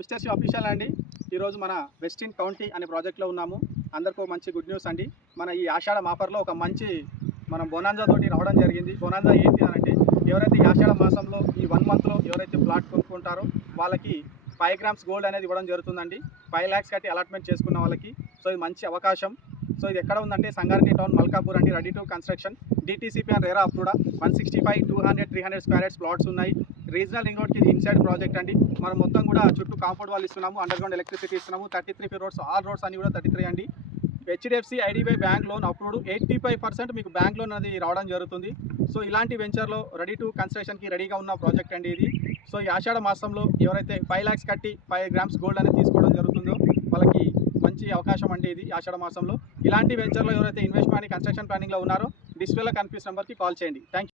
Mister Shiva official అండి. ఈరోజు మన వెస్టిన్ కౌంటీ అనే ప్రాజెక్ట్లో ఉన్నాము. అందరికీ మంచి గుడ్ న్యూస్ అండి. మన ఈ ఆషాఢ ఆఫర్లో ఒక మంచి మనం బోనాంజా తోటి రావడం జరిగింది. బోనాంజా ఏంటి అని అంటే, ఎవరైతే ఈ ఆషాఢ మాసంలో ఈ 1 మంత్లో ఎవరైతే ప్లాట్ కొనుక్కుంటారో వాళ్ళకి 5 గ్రామ్స్ గోల్డ్ అనేది ఇవ్వడం జరుగుతుందండి. 5 lakhs కట్టి అలాట్మెంట్ చేసుకున్న వాళ్ళకి. సో ఇది మంచి అవకాశం. సో ఇది ఎక్కడ ఉందంటే సంగారెడ్డి టౌన్ మల్కాపూర్ అండి. Ready to construction, DTCP and RERA approved. 165, 200, 300 square yards plots ఉన్నాయి. రీజనల్ రింగ్ రోడ్కి ఇది ఇన్సైడ్ ప్రాజెక్ట్ అండి. మనం మొత్తం కూడా చుట్టూ కాంపౌండ్ వాళ్ళు ఇస్తున్నాము, అండర్ గ్రౌండ్ ఎలక్ట్రిసిటీ ఇస్తున్నాము. 33 రోడ్స్, ఆల్ రోడ్స్ అన్ని కూడా 33 అండి. HDFC IDBI bank loan approved. 85% మీకు బ్యాంక్ లోన్ అనేది రావడం జరుగుతుంది. సో ఇలాంటి వెంచర్లో రెడీ టు కన్స్ట్రక్షన్కి రెడీగా ఉన్న ప్రాజెక్ట్ అండి ఇది. సో ఈ ఆషాఢ మాసంలో ఎవరైతే 5 lakhs కట్టి 5 గ్రామ్స్ గోల్డ్ అనేది తీసుకోవడం జరుగుతుందో వాళ్ళకి మంచి అవకాశం అండి ఇది ఆషాఢ మాసంలో. ఇలాంటి వెంచర్లో ఎవరైతే ఇన్వెస్ట్మెంట్ కన్స్ట్రక్షన్ ప్లానింగ్లో ఉన్నారో డిస్ప్లేలో కనిపిస్తున్న నెంబర్కి కాల్ చేయండి. Thank you.